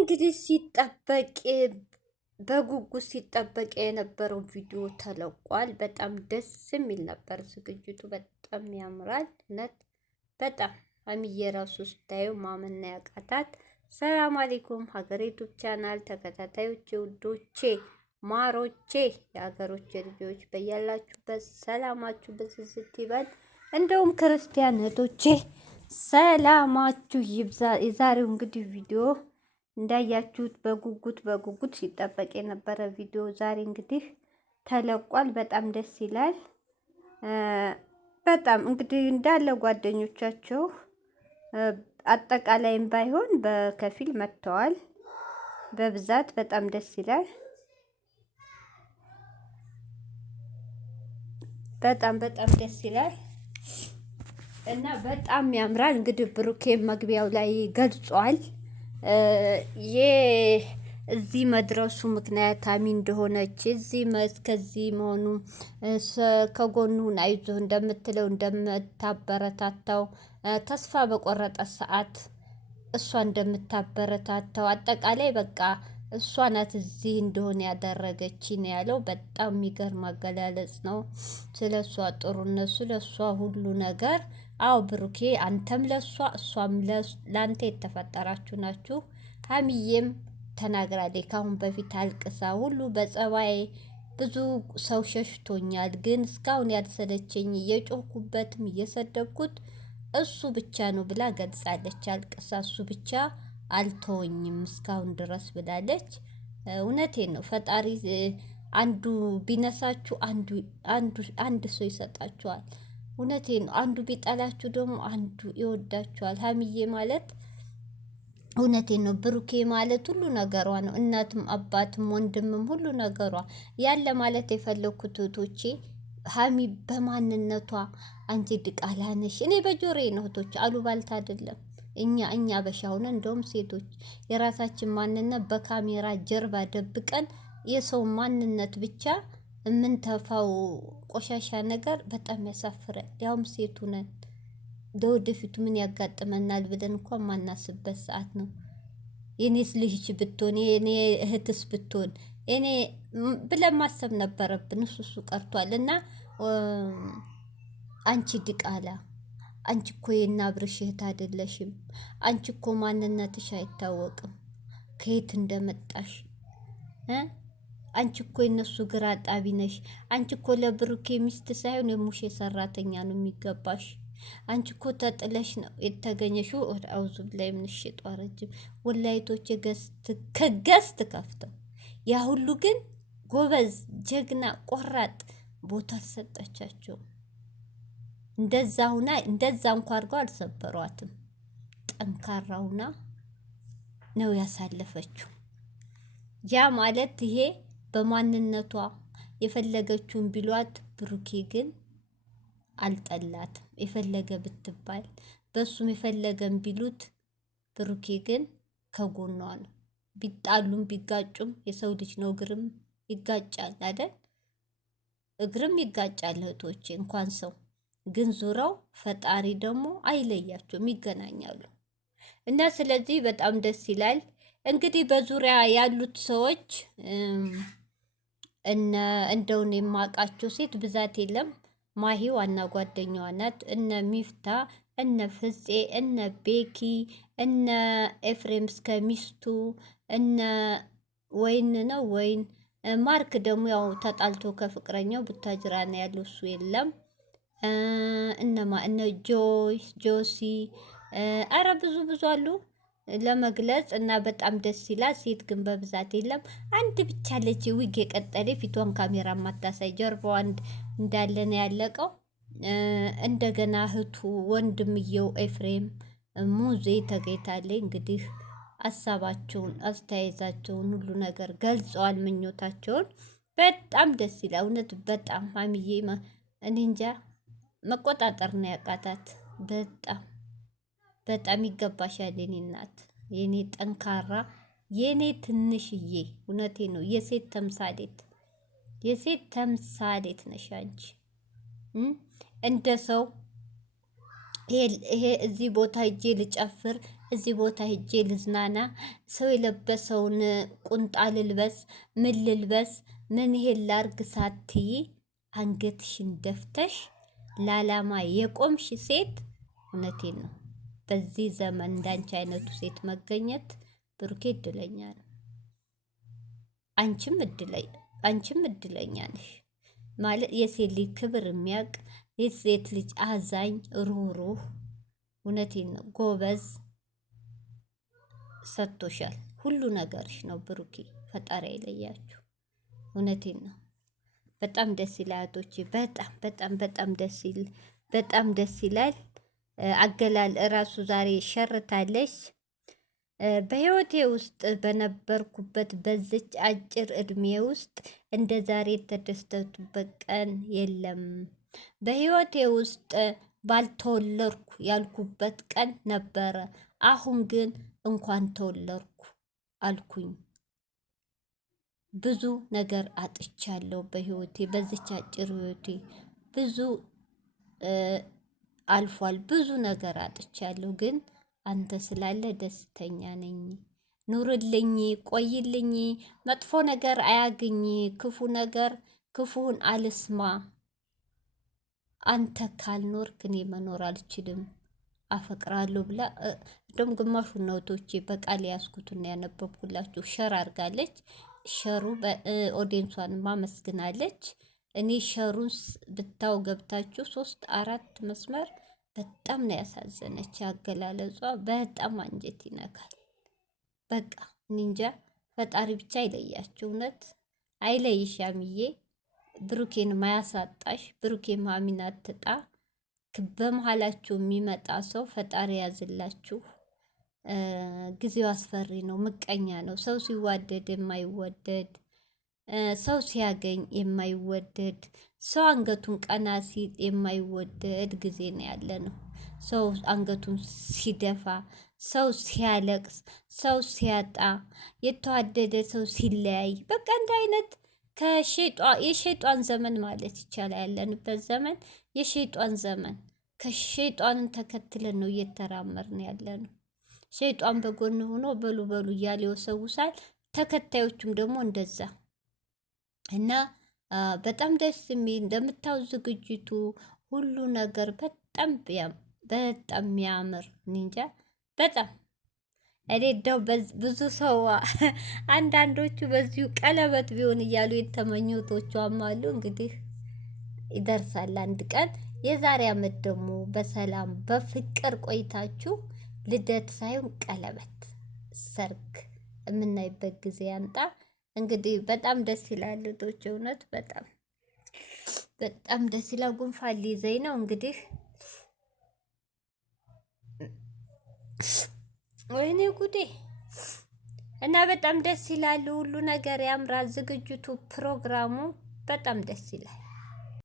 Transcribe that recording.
እንግዲህ በጉጉት ሲጠበቅ የነበረው ቪዲዮ ተለቋል። በጣም ደስ የሚል ነበር ዝግጅቱ፣ በጣም ያምራል። እውነት በጣም ሀይሚዬ ራሱ ስታየው ማመን ያቃታት። ሰላም አለይኩም ሀገሬ ዩቱብ ቻናል ተከታታዮቼ፣ ውዶቼ፣ ማሮቼ፣ የሀገሮቼ ልጆች በያላችሁበት ሰላማችሁ ብዝዝት ይበል። እንደውም ክርስቲያን እህቶቼ ሰላማችሁ ይብዛ። የዛሬው እንግዲህ ቪዲዮ እንዳያችሁት በጉጉት ሲጠበቅ የነበረ ቪዲዮ ዛሬ እንግዲህ ተለቋል። በጣም ደስ ይላል። በጣም እንግዲህ እንዳለ ጓደኞቻቸው አጠቃላይም ባይሆን በከፊል መጥተዋል። በብዛት በጣም ደስ ይላል። በጣም ደስ ይላል እና በጣም ያምራል። እንግዲህ ብሩኬ መግቢያው ላይ ገልጿል። እዚህ መድረሱ ምክንያት ሀይሚ እንደሆነች ከዚህ መሆኑ ከጎኑን አይዞህ እንደምትለው እንደምታበረታታው ተስፋ በቆረጠ ሰዓት እሷ እንደምታበረታታው አጠቃላይ በቃ እሷ ናት እዚህ እንደሆነ ያደረገች ነው ያለው። በጣም የሚገርም አገላለጽ ነው። ስለ እሷ ጥሩነት፣ ስለ እሷ ሁሉ ነገር። አዎ ብሩኬ አንተም ለእሷ እሷም ለአንተ የተፈጠራችሁ ናችሁ። ሀይሚዬም ተናግራለች ካሁን በፊት አልቅሳ ሁሉ በጸባይ ብዙ ሰው ሸሽቶኛል፣ ግን እስካሁን ያልሰለቸኝ እየጮኩበትም እየሰደብኩት እሱ ብቻ ነው ብላ ገልጻለች። አልቅሳ እሱ ብቻ አልተወኝም እስካሁን ድረስ ብላለች። እውነቴን ነው። ፈጣሪ አንዱ ቢነሳችሁ አንድ ሰው ይሰጣችኋል። እውነቴን ነው። አንዱ ቢጠላችሁ ደግሞ አንዱ ይወዳችኋል። ሀይሚዬ ማለት እውነቴን ነው። ብሩኬ ማለት ሁሉ ነገሯ ነው። እናትም አባትም ወንድምም ሁሉ ነገሯ ያለ ማለት የፈለኩት እህቶቼ፣ ሀሚ በማንነቷ አንቺ ድቃላ ነሽ። እኔ በጆሮዬ ነው እህቶች፣ አሉባልታ አይደለም። እኛ በሻውነ እንደውም ሴቶች የራሳችን ማንነት በካሜራ ጀርባ ደብቀን የሰው ማንነት ብቻ የምንተፋው ቆሻሻ ነገር በጣም ያሳፍራል። ያውም ሴቱ ነን። ለወደፊቱ ምን ያጋጥመናል ብለን እንኳን ማናስበት ሰዓት ነው። የኔስ ልጅ ብትሆን የኔ እህትስ ብትሆን እኔ ብለን ማሰብ ነበረብን። እሱ ቀርቷል። እና አንቺ ድቃላ፣ አንቺ እኮ የናብርሽ እህት አይደለሽም። አንቺ እኮ ማንነትሽ አይታወቅም ከየት እንደመጣሽ። አንቺ እኮ የነሱ ግራ አጣቢ ነሽ። አንቺ እኮ ለብሩኬ ሚስት ሳይሆን የሙሼ ሰራተኛ ነው የሚገባሽ። አንቺ እኮ ተጥለሽ ነው የተገኘሽው። አውዙ ላይ ምንሽጧ ረጅም ወላይቶች ገስት ከፍተው ያ ሁሉ ግን ጎበዝ፣ ጀግና፣ ቆራጥ ቦታ አልሰጠቻቸው። እንደዛ እንኳ አድርገው አልሰበሯትም። ጠንካራ ሁና ነው ያሳለፈችው። ያ ማለት ይሄ በማንነቷ የፈለገችውን ቢሏት፣ ብሩኬ ግን አልጠላትም። የፈለገ ብትባል በሱም የፈለገን ቢሉት፣ ብሩኬ ግን ከጎኗ ነው። ቢጣሉም ቢጋጩም የሰው ልጅ ነው፣ እግርም ይጋጫል አይደል? እግርም ይጋጫል እህቶቼ፣ እንኳን ሰው ግን ዙረው ፈጣሪ ደግሞ አይለያቸውም፣ ይገናኛሉ። እና ስለዚህ በጣም ደስ ይላል። እንግዲህ በዙሪያ ያሉት ሰዎች እንደውን የማውቃቸው ሴት ብዛት የለም። ማሂ ዋና ጓደኛዋ ናት። እነ ሚፍታ፣ እነ ፍፄ፣ እነ ቤኪ፣ እነ ኤፍሬም እስከ ሚስቱ፣ እነ ወይን ማርክ ደግሞ ያው ተጣልቶ ከፍቅረኛው ቡታጅራ ነው ያለው፣ እሱ የለም። እነ ጆሲ፣ አረ ብዙ አሉ ለመግለጽ። እና በጣም ደስ ይላል። ሴት ግን በብዛት የለም። አንድ ብቻ ለች ዊግ የቀጠለ ፊቷን ካሜራ ማታሳይ ጀርባዋ እንዳለ ነው ያለቀው። እንደገና እህቱ ወንድምየው ኤፍሬም ሙዜ ተገኝታለች። እንግዲህ ሀሳባቸውን አስተያየታቸውን ሁሉ ነገር ገልጸዋል፣ ምኞታቸውን። በጣም ደስ ይላል እውነት። በጣም ሀይሚዬ እኔ እንጃ መቆጣጠር ነው ያቃታት። በጣም ይገባሻል የኔ እናት፣ የኔ ጠንካራ፣ የኔ ትንሽዬ። እውነቴ ነው። የሴት ተምሳሌት ነሽ አንቺ። እንደ ሰው ይሄ እዚህ ቦታ እጄ ልጨፍር እዚህ ቦታ ሄጄ ልዝናና፣ ሰው የለበሰውን ቁንጣ ልልበስ፣ ምን ልልበስ፣ ምን ይሄን ላርግ ሳትይ አንገትሽን ደፍተሽ ለዓላማ የቆምሽ ሴት፣ እውነቴን ነው በዚህ ዘመን እንዳንቺ አይነቱ ሴት መገኘት ብሩኬ እድለኛ ነው። አንቺም እድለኛ ነሽ ማለት የሴት ልጅ ክብር የሚያውቅ የሴት ልጅ አዛኝ፣ ሩህሩህ፣ እውነቴን ነው ጎበዝ ሰጥቶሻል። ሁሉ ነገርሽ ነው ብሩኬ። ፈጣሪ አይለያችሁ። እውነቴን ነው። በጣም ደስ ይላል እህቶቼ። በጣም ደስ ይላል። አገላል እራሱ ዛሬ ሸርታለች። በህይወቴ ውስጥ በነበርኩበት በዚች አጭር እድሜ ውስጥ እንደ ዛሬ የተደሰቱበት ቀን የለም። በህይወቴ ውስጥ ባልተወለድኩ ያልኩበት ቀን ነበረ። አሁን ግን እንኳን ተወለድኩ አልኩኝ። ብዙ ነገር አጥቻለሁ በህይወቴ። በዚች አጭር ህይወቴ ብዙ አልፏል። ብዙ ነገር አጥቻለሁ፣ ግን አንተ ስላለ ደስተኛ ነኝ። ኑርልኝ፣ ቆይልኝ፣ መጥፎ ነገር አያግኝ፣ ክፉ ነገር ክፉን አልስማ። አንተ ካልኖርክ እኔ መኖር አልችልም፣ አፈቅራለሁ ብላ እንደውም ግማሹን ነውቶቼ በቃል ያስኩትና ያነበብኩላችሁ ሸር አድርጋለች። ሸሩ በኦዲየንሷን ማመስግናለች። እኔ ሸሩን ብታው ገብታችሁ 3-4 መስመር በጣም ነው ያሳዘነች። አገላለጿ በጣም አንጀት ይነካል። በቃ ኒንጃ ፈጣሪ ብቻ አይለያችሁ። እውነት አይለይሽ ያምዬ። ብሩኬን ማያሳጣሽ፣ ብሩኬ ማሚን አትጣ። በመሀላችሁ የሚመጣ ሰው ፈጣሪ ያዝላችሁ። ጊዜው አስፈሪ ነው፣ ምቀኛ ነው። ሰው ሲዋደድ የማይወደድ፣ ሰው ሲያገኝ የማይወደድ፣ ሰው አንገቱን ቀና ሲል የማይወደድ ጊዜ ነው ያለ ነው። ሰው አንገቱን ሲደፋ፣ ሰው ሲያለቅስ፣ ሰው ሲያጣ፣ የተዋደደ ሰው ሲለያይ፣ በቃ እንደ አይነት የሸይጧን ዘመን ማለት ይቻላል። ያለንበት ዘመን የሸይጧን ዘመን። ከሸይጧንን ተከትለን ነው እየተራመርን ያለ ነው። ሸይጧን በጎን ሆኖ በሉ በሉ እያለ ይወሰውሳል። ተከታዮቹም ደግሞ እንደዛ እና በጣም ደስ የሚል እንደምታው ዝግጅቱ ሁሉ ነገር በጣም የሚያምር እንጃ። በጣም እኔ እንደው ብዙ ሰው አንዳንዶቹ በዚሁ ቀለበት ቢሆን እያሉ የተመኙቶቿም አሉ። እንግዲህ ይደርሳል አንድ ቀን። የዛሬ ዓመት ደግሞ በሰላም በፍቅር ቆይታችሁ ልደት ሳይሆን ቀለበት፣ ሰርግ የምናይበት ጊዜ ያምጣ። እንግዲህ በጣም ደስ ይላል ልጆች፣ እውነት በጣም ደስ ይላል። ጉንፋን ሊይዘኝ ነው እንግዲህ። ወይኔ ጉዴ! እና በጣም ደስ ይላል። ሁሉ ነገር ያምራል። ዝግጅቱ፣ ፕሮግራሙ በጣም ደስ ይላል።